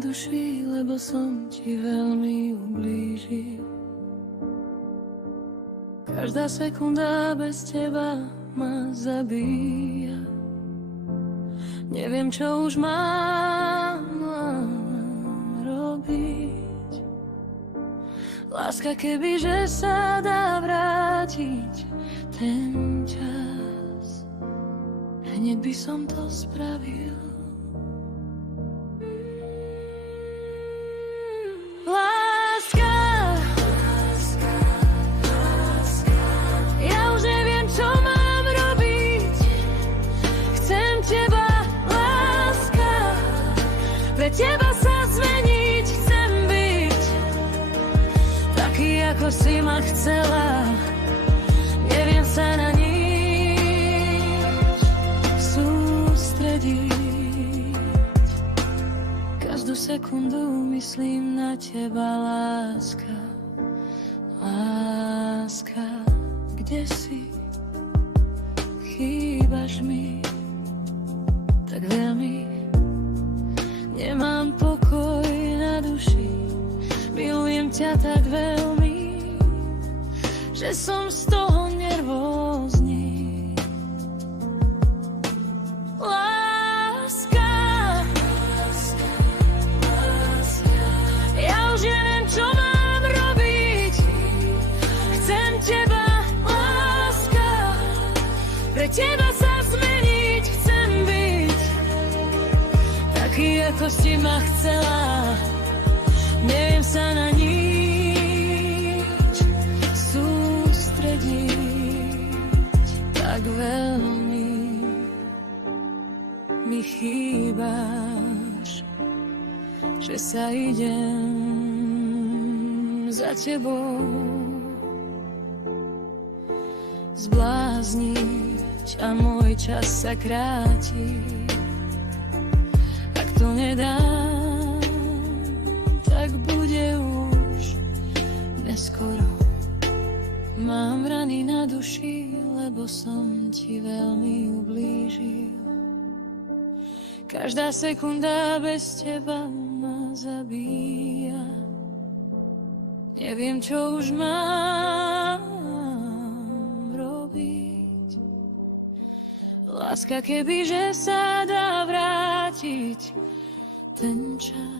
na duši, lebo som ti veľmi ublížil. Každá sekunda bez teba ma zabíja. Neviem, čo už mám robiť. Láska, kebyže sa dá vrátiť ten čas, hneď by som to spravil. Láska, ja už neviem, čo mám robiť. Chcem teba, láska, pre teba sa zmeniť chcem byť. Taký, ako si ma chcela, neviem sa na nič sústrediť. Každú sekundu myslím na teba, láska. Láska, kde si? Chýbaš mi tak veľmi. Nemám pokoj na duši. Milujem ťa tak veľmi, že som z toho nervózny. Láska, ja už neviem, čo mám robiť. Chcem teba, láska, pre teba sa zmeniť chcem byť. Taký, ako si ma chcela, neviem sa na nič sústrediť. Tak veľmi mi chýbaš, že sa idem za tebou zblázniť a môj čas sa kráti. Ak to nedám, tak bude už neskoro. Mám rany na duši, lebo som ti veľmi ublížil. Každá sekunda bez teba ma zabíja. Neviem, čo už mám robiť. Láska, kebyže sa dá vrátiť ten čas.